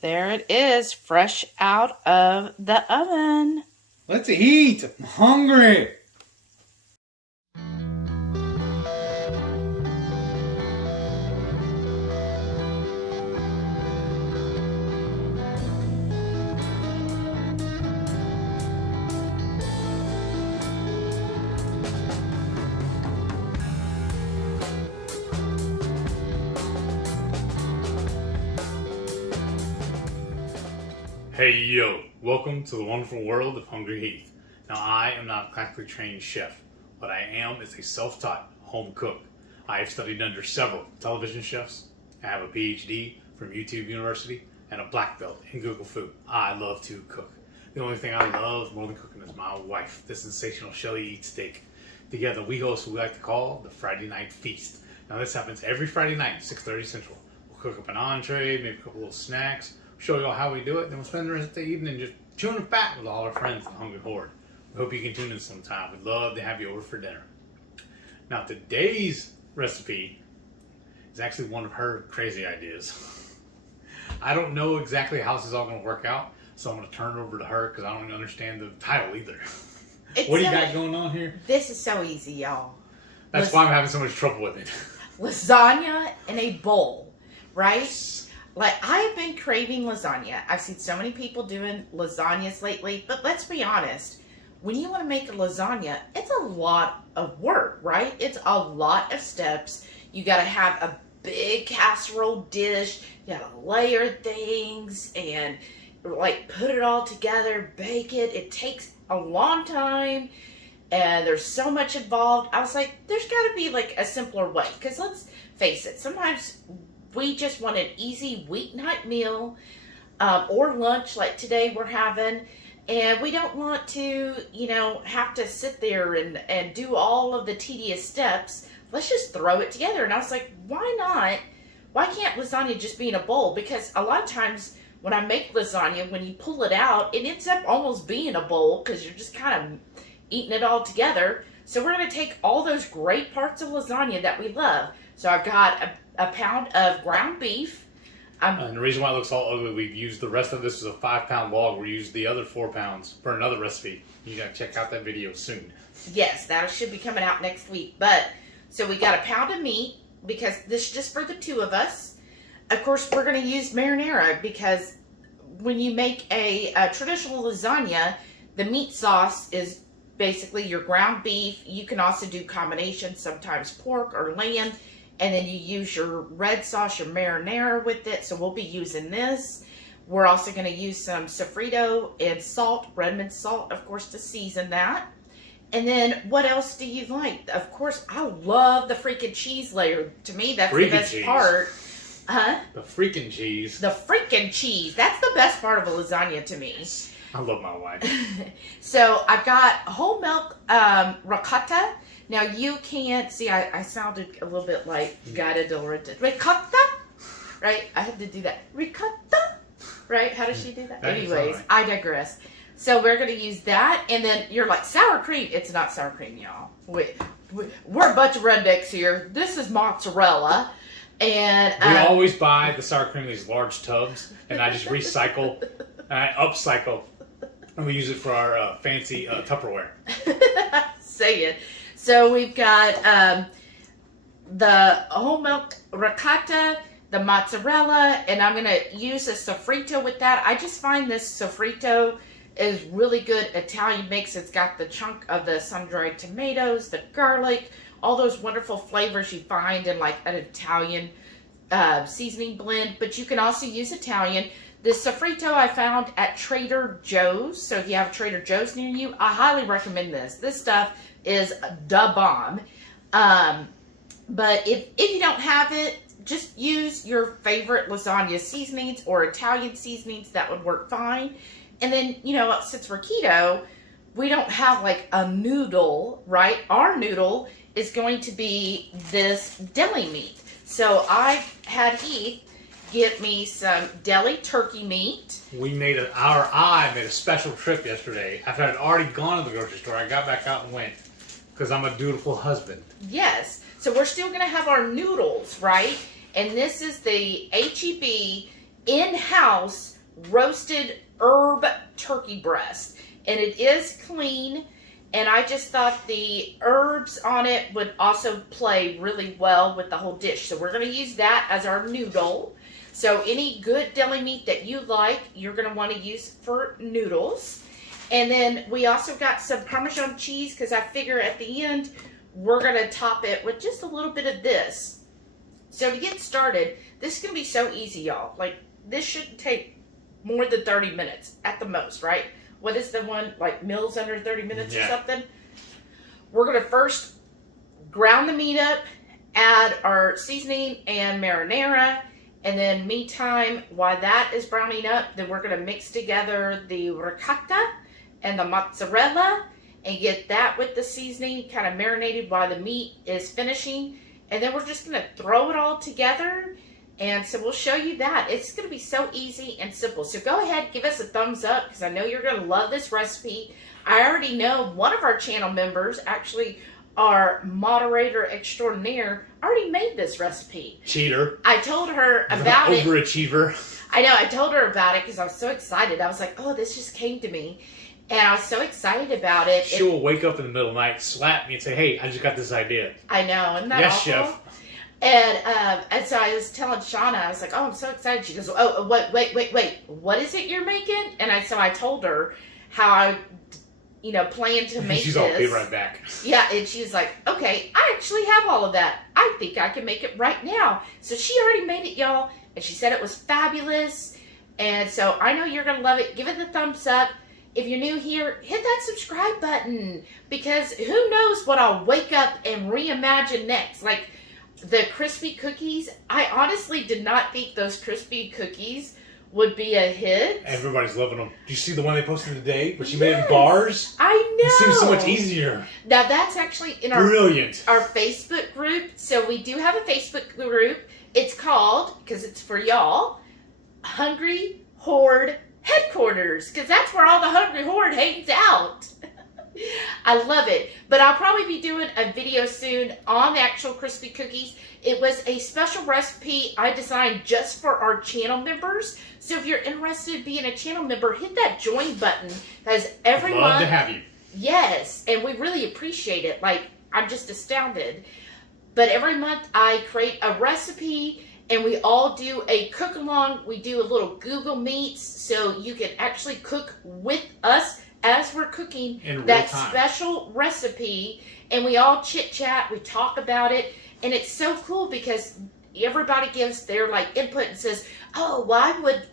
There it is, fresh out of the oven. Let's eat. I'm hungry. Hey yo, welcome to the wonderful world of HungryHeath. Now I am not a classically trained chef. What I am is a self-taught home cook. I have studied under several television chefs. I have a PhD from YouTube University and a black belt in Google Food. I love to cook. The only thing I love more than cooking is my wife, the sensational Shelly Eats Steak. Together we host what we like to call the Friday Night Feast. Now this happens every Friday night, 6:30 Central. We'll cook up an entree, maybe a couple little snacks, show you all how we do it, then we'll spend the rest of the evening just chewing the fat with all our friends in the HungryHorde. We hope you can tune in sometime. We'd love to have you over for dinner. Now today's recipe is actually one of her crazy ideas. I don't know exactly how this is all going to work out, so I'm going to turn it over to her because I don't even understand the title either. What do you got going on here? This is so easy, y'all. That's why I'm having so much trouble with it. Lasagna in a bowl, right? Like, I have been craving lasagna. I've seen so many people doing lasagnas lately, but let's be honest. When you want to make a lasagna, it's a lot of work, right? It's a lot of steps. You got to have a big casserole dish. You got to layer things and, like, put it all together, bake it. It takes a long time, and there's so much involved. I was like, there's got to be, like, a simpler way. Because let's face it, sometimes we just want an easy weeknight meal or lunch like today we're having. And we don't want to, have to sit there and do all of the tedious steps. Let's just throw it together. And I was like, why not? Why can't lasagna just be in a bowl? Because a lot of times when I make lasagna, when you pull it out, it ends up almost being a bowl because you're just kind of eating it all together. So we're going to take all those great parts of lasagna that we love. So I've got a pound of ground beef. And the reason why it looks all ugly, we've used the rest of this is a 5-pound log. We used the other 4 pounds for another recipe. You gotta check out that video soon. Yes, that should be coming out next week. But so we got a pound of meat because this is just for the two of us. Of course, we're going to use marinara because when you make a traditional lasagna, the meat sauce is basically your ground beef. You can also do combinations, sometimes pork or lamb. And then you use your red sauce, your marinara with it. So we'll be using this. We're also going to use some Sofrito and salt, Redmond salt, of course, to season that. And then what else do you like? Of course, I love the freaking cheese layer. To me, that's the best part. Huh? The freaking cheese. The freaking cheese. That's the best part of a lasagna to me. I love my wife. So I've got whole milk ricotta. Now you can't see. I sounded a little bit like Gata del Ricotta, right? I had to do that. Ricotta, right? How does she do that? Anyways, right. I digress. So we're gonna use that, and then you're like sour cream. It's not sour cream, y'all. We're a bunch of rednecks here. This is mozzarella, and we always buy the sour cream in these large tubs, and I just recycle, and I upcycle, and we use it for our fancy Tupperware. Say it. So we've got the whole milk ricotta, the mozzarella, and I'm going to use a Sofrito with that. I just find this Sofrito is really good Italian mix. It's got the chunk of the sun-dried tomatoes, the garlic, all those wonderful flavors you find in like an Italian seasoning blend. But you can also use Italian. This Sofrito I found at Trader Joe's. So if you have Trader Joe's near you, I highly recommend this. This stuff is the bomb. But if you don't have it, just use your favorite lasagna seasonings or Italian seasonings. That would work fine. And then, since we're keto, we don't have like a noodle, right? Our noodle is going to be this deli meat. So I had Heath get me some deli turkey meat. I made a special trip yesterday. After I'd already gone to the grocery store, I got back out and went. Because I'm a dutiful husband. Yes. So we're still going to have our noodles, right? And this is the HEB in-house roasted herb turkey breast. And it is clean. And I just thought the herbs on it would also play really well with the whole dish. So we're going to use that as our noodle. So any good deli meat that you like, you're going to want to use for noodles. And then we also got some Parmesan cheese because I figure at the end, we're going to top it with just a little bit of this. So to get started, this is going to be so easy, y'all. Like, this shouldn't take more than 30 minutes at the most, right? What is the one, like meals under 30 minutes or something? We're going to first ground the meat up, add our seasoning and marinara, and then meantime, while that is browning up, then we're going to mix together the ricotta and the mozzarella and get that with the seasoning kind of marinated while the meat is finishing. And then we're just going to throw it all together. And so we'll show you that. It's going to be so easy and simple. So go ahead, give us a thumbs up because I know you're going to love this recipe. I already know one of our channel members, actually our moderator extraordinaire, already made this recipe. Cheater. I told her about it. Overachiever. I know. I told her about it because I was so excited. I was like, oh, this just came to me. And I was so excited about it. She will wake up in the middle of the night, slap me, and say, hey, I just got this idea. I know. Isn't that yes, awful? Chef. And so I was telling Shauna, I was like, oh, I'm so excited. She goes, oh, wait. What is it you're making? And so I told her how I, plan to make She's this. all, be right back. Yeah, and she's like, okay, I actually have all of that. I think I can make it right now. So she already made it, y'all. And she said it was fabulous. And so I know you're going to love it. Give it the thumbs up. If you're new here, hit that subscribe button. Because who knows what I'll wake up and reimagine next. Like, the crispy cookies, I honestly did not think those crispy cookies would be a hit. Everybody's loving them. Did you see the one they posted today where she made it in bars? I know. It seems so much easier. Now that's actually in our Facebook group. So we do have a Facebook group. It's called, because it's for y'all, HungryHorde Headquarters. Because that's where all the HungryHorde hangs out. I love it. But I'll probably be doing a video soon on the actual crispy cookies. It was a special recipe I designed just for our channel members. So if you're interested in being a channel member, hit that join button. Because every month... Love to have you. Yes, and we really appreciate it. Like, I'm just astounded. But every month I create a recipe and we all do a cook-along. We do a little Google Meets so you can actually cook with us as we're cooking that special recipe, and we all chit chat, we talk about it, and it's so cool because everybody gives their input and says, oh, well,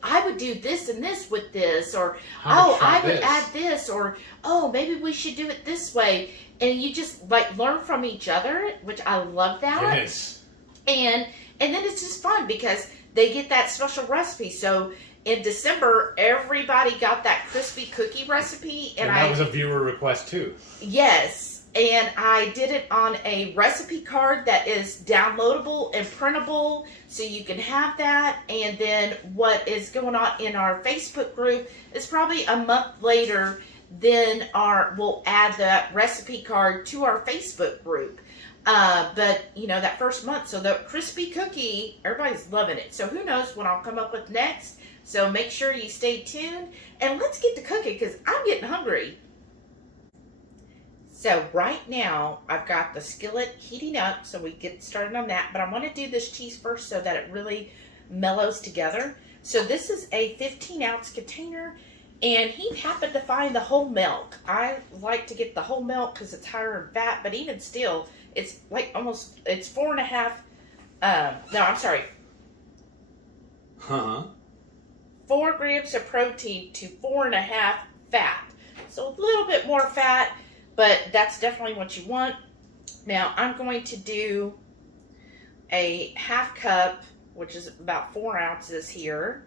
I would do this and this with this, or I would add this, or oh, maybe we should do it this way, and you just learn from each other, which I love that. Yes. And then it's just fun because they get that special recipe. So in December, everybody got that crispy cookie recipe. And that was a viewer request too. Yes. And I did it on a recipe card that is downloadable and printable. So you can have that. And then what is going on in our Facebook group is probably a month later, then we'll add that recipe card to our Facebook group. But, that first month, so the crispy cookie, everybody's loving it. So who knows what I'll come up with next. So make sure you stay tuned. And let's get to cooking because I'm getting hungry. So right now, I've got the skillet heating up. So we get started on that. But I want to do this cheese first so that it really mellows together. So this is a 15-ounce container. And he happened to find the whole milk. I like to get the whole milk because it's higher in fat. But even still... It's it's 4.5, no, I'm sorry. 4 grams of protein to 4.5 fat. So a little bit more fat, but that's definitely what you want. Now, I'm going to do a half cup, which is about 4 ounces here.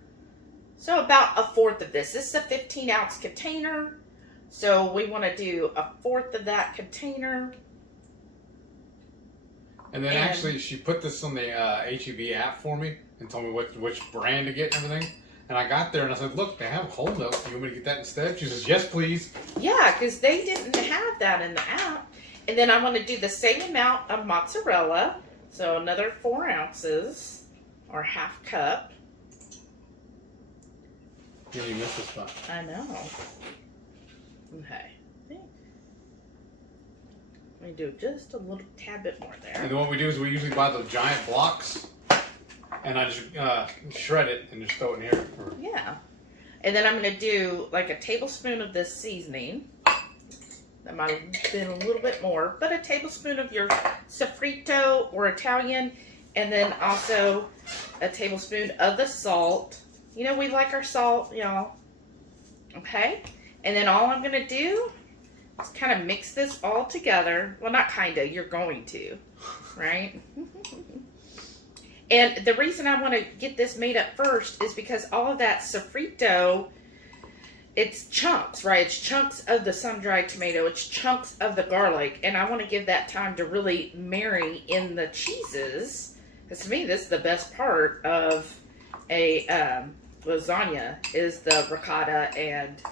So about 1/4 of this. This is a 15-ounce container. So we want to do 1/4 of that container. And then actually, she put this on the HEB app for me and told me which brand to get and everything. And I got there and I said, look, they have whole milk. Do you want me to get that instead? She says, yes, please. Yeah, because they didn't have that in the app. And then I want to do the same amount of mozzarella. So another 4 ounces or half cup. Yeah, you missed this spot. I know. Okay. Let me do just a little tad bit more there. And then what we do is we usually buy the giant blocks, and I just shred it and just throw it in here. Yeah. And then I'm going to do like a tablespoon of this seasoning. That might have been a little bit more, but a tablespoon of your Sofrito or Italian, and then also a tablespoon of the salt. You know, we like our salt, y'all. Okay? And then all I'm going to do is kind of mix this all together. Well, not kind of. You're going to. Right? And the reason I want to get this made up first is because all of that Sofrito, it's chunks, right? It's chunks of the sun-dried tomato. It's chunks of the garlic. And I want to give that time to really marry in the cheeses. Because to me, this is the best part of a lasagna is the ricotta and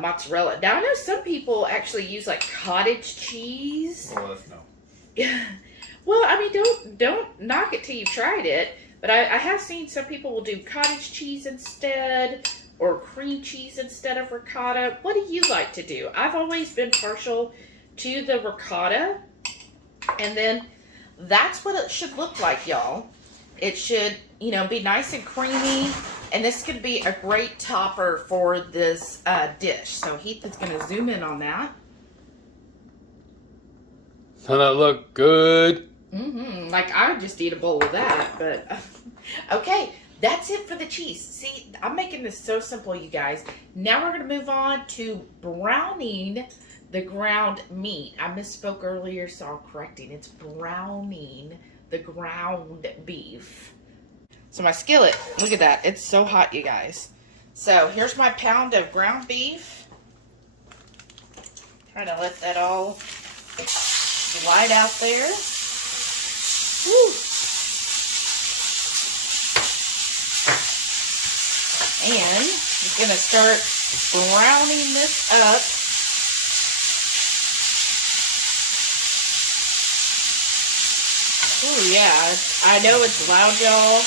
mozzarella. Now, I know some people actually use like cottage cheese. Well, that's no. Yeah. Well, I mean, don't knock it till you've tried it. But I have seen some people will do cottage cheese instead or cream cheese instead of ricotta. What do you like to do? I've always been partial to the ricotta. And then that's what it should look like, y'all. It should, you know, be nice and creamy. And this could be a great topper for this dish. So Heath is going to zoom in on that. Doesn't that look good? Mm-hmm. Like, I would just eat a bowl of that, but okay, that's it for the cheese. See, I'm making this so simple, you guys. Now we're going to move on to browning the ground meat. I misspoke earlier, so I'm correcting. It's browning the ground beef. So my skillet, look at that. It's so hot, you guys. So here's my pound of ground beef. Trying to let that all slide out there. Woo. And I'm going to start browning this up. Oh yeah, I know it's loud, y'all.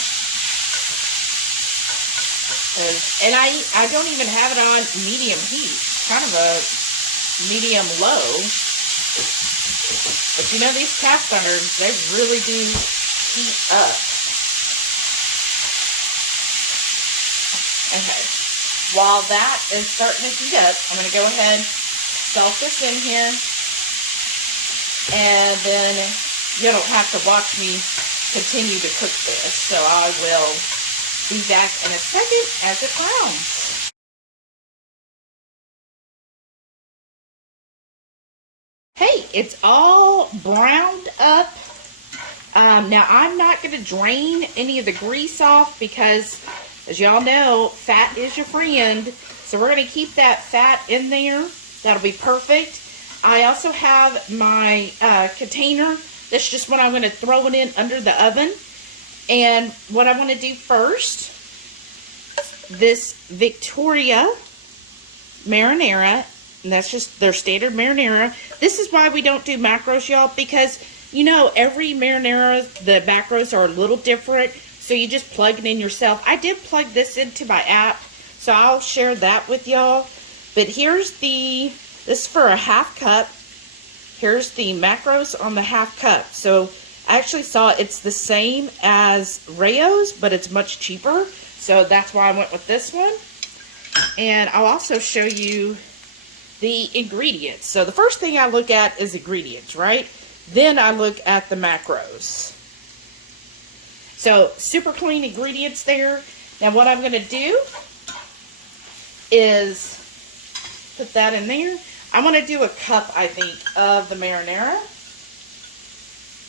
And I don't even have it on medium heat. Kind of a medium low. But you know, these cast irons, they really do heat up. Okay. While that is starting to heat up, I'm going to go ahead, salt this in here. And then you don't have to watch me continue to cook this. So I will be back in a second as it browns. Hey, it's all browned up. Now, I'm not going to drain any of the grease off because, as y'all know, fat is your friend. So we're going to keep that fat in there. That'll be perfect. I also have my container. That's just what I'm going to throw it in under the oven. And what I want to do first, this Victoria marinara. And that's just their standard marinara. This is why we don't do macros, y'all, because, you know, every marinara, the macros are a little different, so you just plug it in yourself. I did plug this into my app, so I'll share that with y'all. But here's this is for a half cup. Here's the macros on the half cup. So I actually saw it's the same as Rayo's, but it's much cheaper. So that's why I went with this one. And I'll also show you the ingredients. So the first thing I look at is ingredients, right? Then I look at the macros. So super clean ingredients there. Now what I'm going to do is put that in there. I want to do a cup, I think, of the marinara.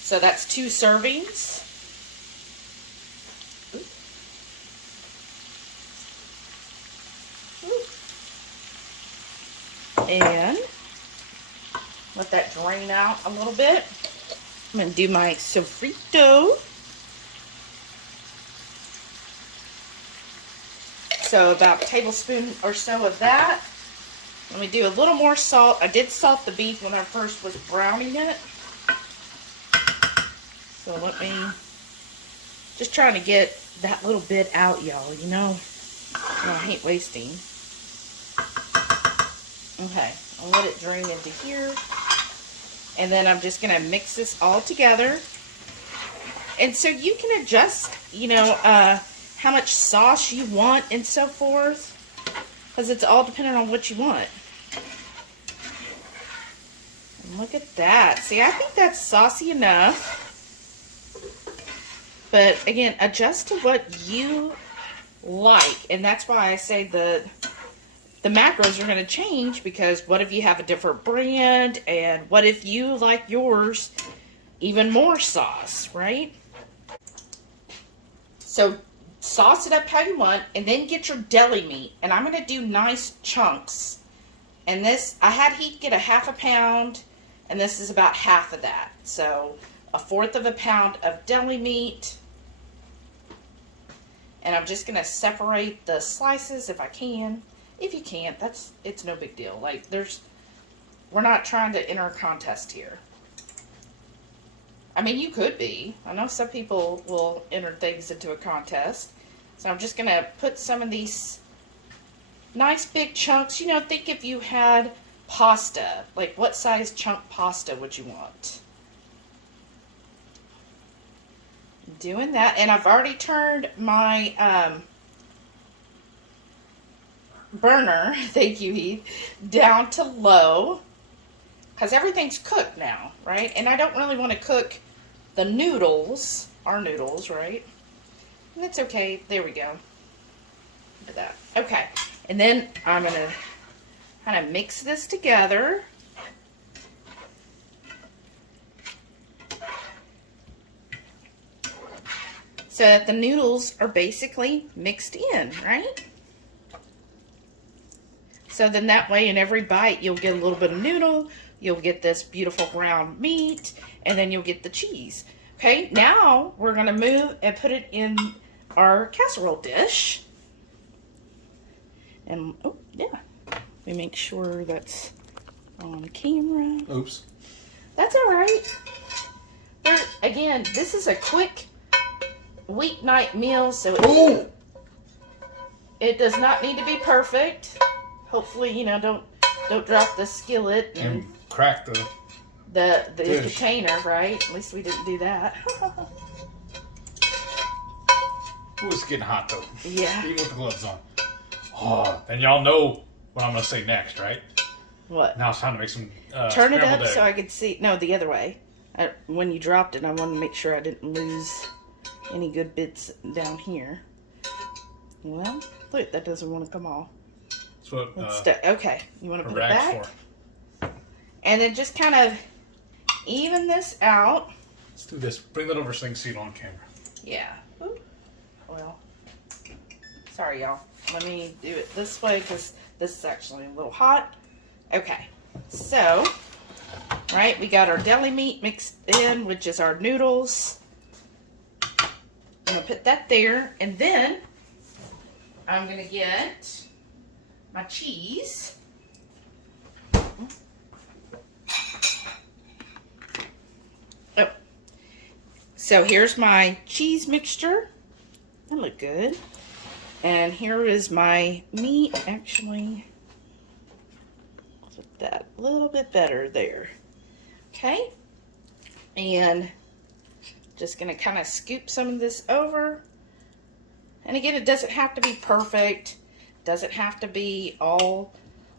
So that's 2 servings. And let that drain out a little bit. I'm going to do my Sofrito. So about a tablespoon or so of that. Let me do a little more salt. I did salt the beef when I first was browning it. So let me, just trying to get that little bit out, y'all, you know. Well, I hate wasting. Okay, I'll let it drain into here. And then I'm just going to mix this all together. And so you can adjust, you know, how much sauce you want and so forth. Because it's all dependent on what you want. And look at that. See, I think that's saucy enough. But again, adjust to what you like. And that's why I say the macros are going to change, because what if you have a different brand, and what if you like yours even more sauce, right? So sauce it up how you want, and then get your deli meat. And I'm going to do nice chunks. And this, I had Heath get a ½ a pound, and this is about half of that. So 1/4 of a pound of deli meat. And I'm just going to separate the slices if I can. If you can't, it's no big deal. Like, we're not trying to enter a contest here. I mean, you could be. I know some people will enter things into a contest. So I'm just going to put some of these nice big chunks. You know, think if you had pasta. Like, what size chunk pasta would you want? Doing that. And I've already turned my burner, thank you, Heath, down to low. Because everything's cooked now, right? And I don't really want to cook the noodles, our noodles, right? And that's okay. There we go. Look at that. Okay. And then I'm going to kind of mix this together. So that the noodles are basically mixed in, right? So then that way in every bite you'll get a little bit of noodle, you'll get this beautiful ground meat, and then you'll get the cheese. Okay, now we're going to move and put it in our casserole dish. And, oh, yeah. We make sure that's on camera. Oops. That's all right. Again, this is a quick weeknight meal, so it does not need to be perfect. Hopefully, you know, don't drop the skillet and crack the container, right? At least we didn't do that. Ooh, it's getting hot though. Yeah. Even with the gloves on. Oh, then y'all know what I'm gonna say next, right? What? Now it's time to make some turn it up egg. so I could see. No, the other way. When you dropped it, I wanted to make sure I didn't lose any good bits down here. Well, look, that doesn't want to come off. That's what okay, you want to put it back? For. And then just kind of even this out. Let's do this. Bring that over so they can see it on camera. Yeah. Ooh. Well, sorry, y'all. Let me do it this way because this is actually a little hot. Okay. So, right, we got our deli meat mixed in, which is our noodles. I'm going to put that there. And then I'm going to get my cheese. Oh. So here's my cheese mixture. That looked good. And here is my meat. Actually, put that a little bit better there. Okay. And just going to kind of scoop some of this over. And again, it doesn't have to be perfect. Doesn't have to be all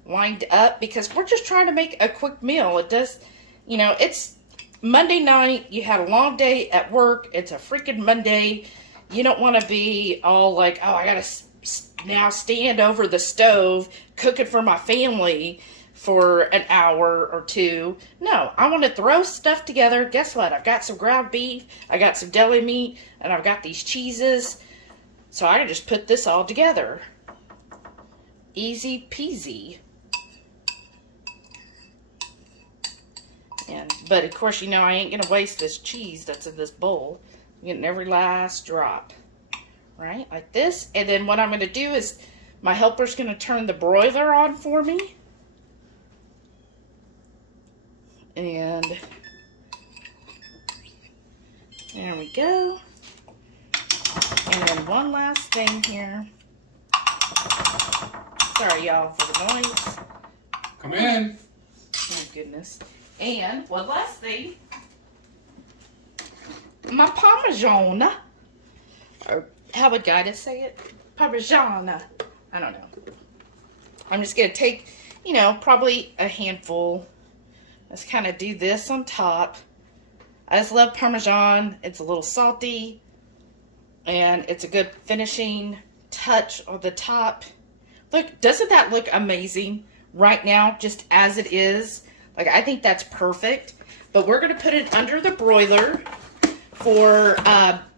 lined up because we're just trying to make a quick meal. It does, you know, it's Monday night. You had a long day at work. It's a freaking Monday. You don't want to be all like, oh, I got to now stand over the stove cooking for my family for an hour or two. No, I want to throw stuff together. Guess what? I've got some ground beef. I got some deli meat. And I've got these cheeses. So I can just put this all together. Easy peasy. But of course, you know, I ain't going to waste this cheese that's in this bowl. I'm getting every last drop. Right? Like this. And then what I'm going to do is my helper's going to turn the broiler on for me. And there we go. And then one last thing here. Sorry, y'all, for the noise. Come in. My goodness. And one last thing. My Parmesan. Or how would guidance say it? Parmesan. I don't know. I'm just going to take, you know, probably a handful. Let's kind of do this on top. I just love Parmesan. It's a little salty. And it's a good finishing touch on the top. Look, doesn't that look amazing right now, just as it is? Like, I think that's perfect. But we're going to put it under the broiler for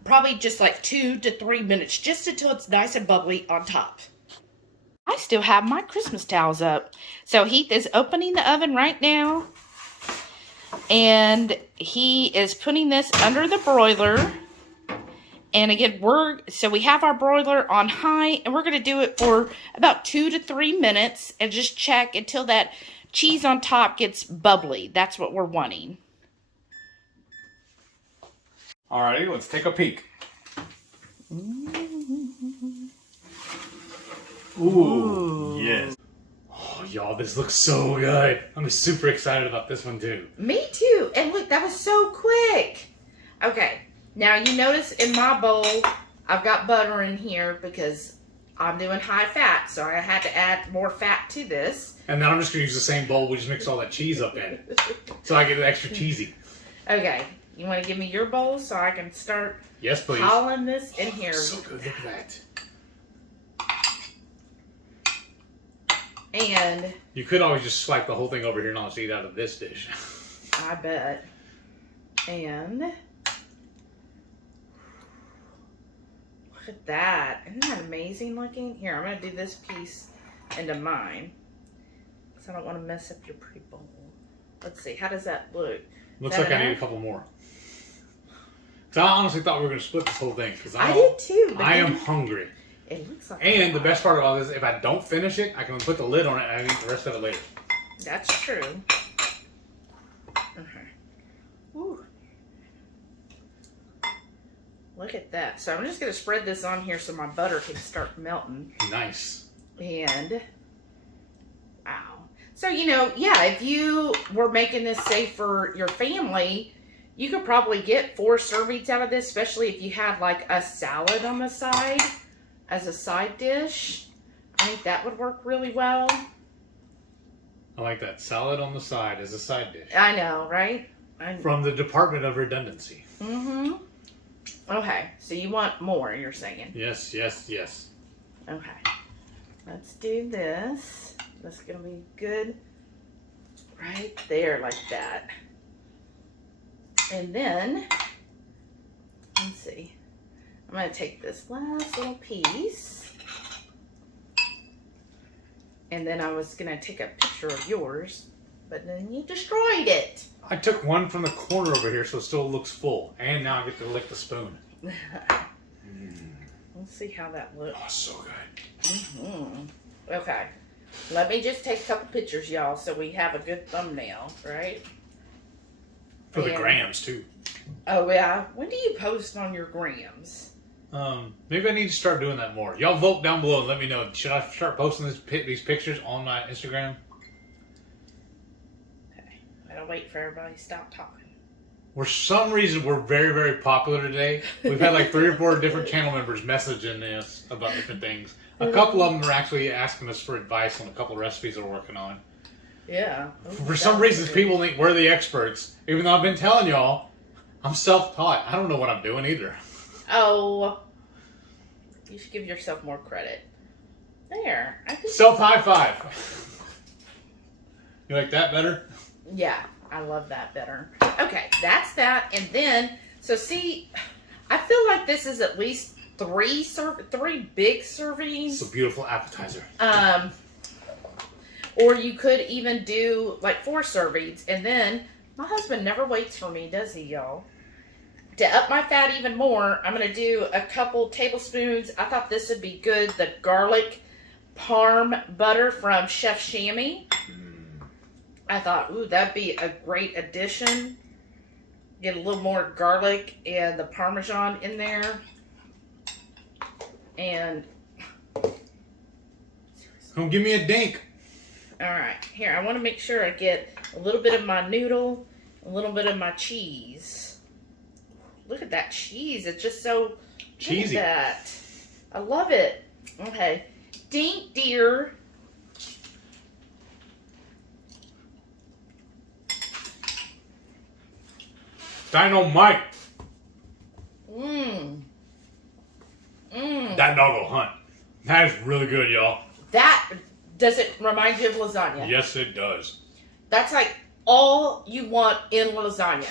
probably just like 2 to 3 minutes, just until it's nice and bubbly on top. I still have my Christmas towels up. So Heath is opening the oven right now. And he is putting this under the broiler. And again, we have our broiler on high, and we're going to do it for about 2 to 3 minutes and just check until that cheese on top gets bubbly. That's what we're wanting. Alrighty, let's take a peek. Ooh, yes. Oh, y'all, this looks so good. I'm super excited about this one, too. Me too. And look, that was so quick. Okay. Now, you notice in my bowl, I've got butter in here because I'm doing high fat, so I had to add more fat to this. And then I'm just going to use the same bowl. We just mix all that cheese up in. So I get it extra cheesy. Okay. You want to give me your bowl so I can start Yes, please. piling this in here? So good. Look at that. And You could always just swipe the whole thing over here and I'll just eat out of this dish. I bet. And look at that. Isn't that amazing looking? Here, I'm going to do this piece into mine, because I don't want to mess up your pretty bowl. Let's see. How does that look? Looks like I need a couple more. So I honestly thought we were going to split this whole thing. I did too. I am hungry. It looks like And the best part about this, if I don't finish it, I can put the lid on it and I eat the rest of it later. That's true. Ooh. Look at that. So I'm just going to spread this on here so my butter can start melting. Nice. And, wow. So, you know, yeah, if you were making this, say, for your family, you could probably get 4 servings out of this, especially if you had, like, a salad on the side as a side dish. I think that would work really well. I like that. Salad on the side as a side dish. I know, right? From the Department of Redundancy. Mm-hmm. Okay, so you want more, you're saying? Yes, yes, yes. Okay. Let's do this. That's going to be good right there like that. And then, let's see. I'm going to take this last little piece. And then I was going to take a picture of yours, but then you destroyed it. I took one from the corner over here so it still looks full. And now I get to lick the spoon. Let's see how that looks. Oh, so good. Mm-hmm. Okay. Let me just take a couple pictures, y'all, so we have a good thumbnail, right? For the grams, too. Oh, yeah. When do you post on your grams? Maybe I need to start doing that more. Y'all vote down below and let me know. Should I start posting these pictures on my Instagram? Okay. I'll wait for everybody to stop talking. For some reason, we're very, very popular today. We've had like 3 or 4 different channel members messaging us about different things. A couple of them are actually asking us for advice on a couple of recipes we're working on. Yeah. For some reason, people think we're the experts, even though I've been telling y'all, I'm self-taught. I don't know what I'm doing either. Oh. You should give yourself more credit. There. I think Self-high five. You like that better? Yeah, I love that better. Okay, that's that. And then, so see, I feel like this is at least 3 big servings. It's a beautiful appetizer. Or you could even do like 4 servings. And then, my husband never waits for me, does he, y'all? To up my fat even more, I'm going to do a couple tablespoons. I thought this would be good. The garlic parm butter from Chef Shammy. I thought, ooh, that'd be a great addition. Get a little more garlic and the Parmesan in there. And seriously, Don't give me a dink. All right, here, I want to make sure I get a little bit of my noodle, a little bit of my cheese. Look at that cheese. It's just so cheesy. Look at that. I love it. Okay. Dink deer. Dynamite. Mmm. Mmm. That dog will hunt. That is really good, y'all. That, does it remind you of lasagna? Yes, it does. That's like all you want in lasagna.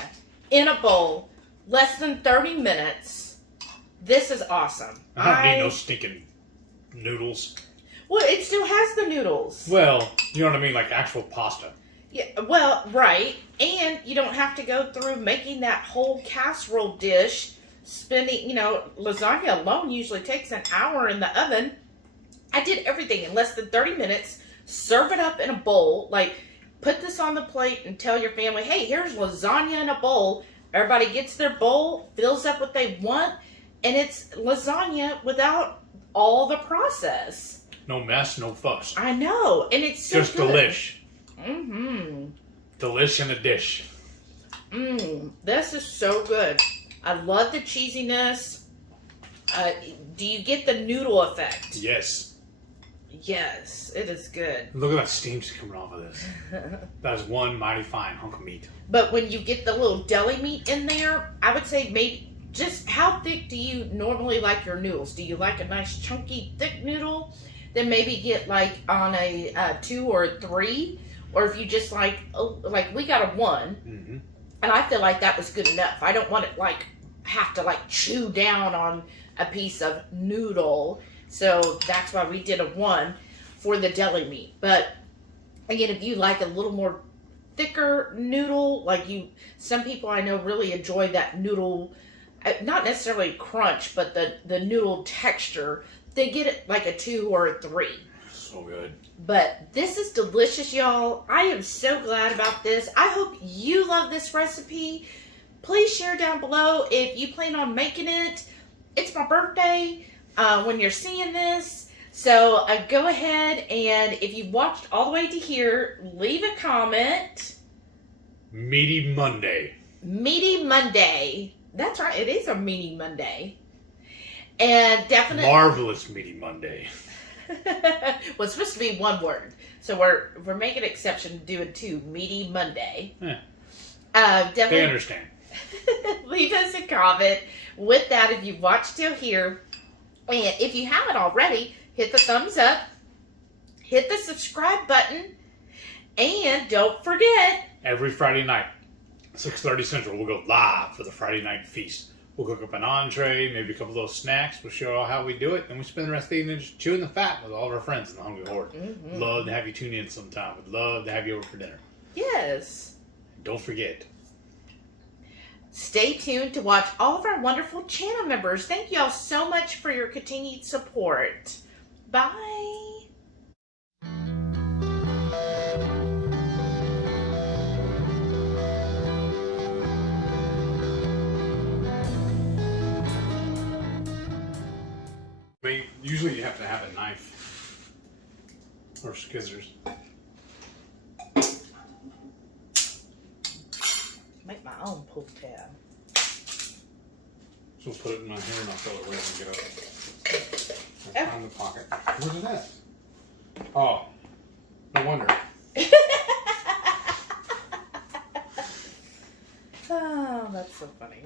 In a bowl, less than 30 minutes. This is awesome. I don't need no stinking noodles. Well, it still has the noodles. Well, you know what I mean? Like actual pasta. Yeah, well, right. And you don't have to go through making that whole casserole dish. Spending, lasagna alone usually takes an hour in the oven. I did everything in less than 30 minutes. Serve it up in a bowl. Like, put this on the plate and tell your family, hey, here's lasagna in a bowl. Everybody gets their bowl, fills up what they want, and it's lasagna without all the process. No mess, no fuss. I know, and it's so just good. delish. Mm-hmm. Delish in a dish. This is so good. I love the cheesiness. Do you get the noodle effect? Yes. Yes, it is good. Look at that steam coming off of this. That is one mighty fine hunk of meat. But when you get the little deli meat in there, I would say maybe just how thick do you normally like your noodles? Do you like a nice chunky thick noodle? Then maybe get like on a 2 or a 3, or if you just like we got a 1, and I feel like that was good enough. I don't want it have to chew down on a piece of noodle, so that's why we did a 1 for the deli meat. But again, if you like a little more thicker noodle, some people I know really enjoy that noodle, not necessarily crunch, but the noodle texture. They get it like a 2 or a 3. So good. But this is delicious, y'all. I am so glad about this. I hope you love this recipe. Please share down below if you plan on making it. It's my birthday when you're seeing this. So go ahead, and if you watched all the way to here, leave a comment. Meaty Monday. Meaty Monday. That's right. It is a Meaty Monday. And definitely Marvelous Meaty Monday. well, it's supposed to be one word, so we're making an exception, doing 2. Meaty Monday. Definitely, They understand. Leave us a comment with that if you've watched till here, and if you haven't already, hit the thumbs up, hit the subscribe button, and don't forget, every Friday night, 6:30 Central, we'll go live for the Friday night feast. We'll cook up an entree, maybe a couple of little snacks. We'll show you how we do it. And we spend the rest of the evening just chewing the fat with all of our friends in the Hungry Horde. We'd love to have you tune in sometime. We'd love to have you over for dinner. yes, Don't forget. stay tuned to watch all of our wonderful channel members. Thank you all so much for your continued support. Bye. I mean, usually you have to have a knife or scissors. Make my own pull tab. So we'll put it in my hair and I'll throw it away and get up. I found the pocket. Where's it at? Oh, no wonder. Oh, that's so funny.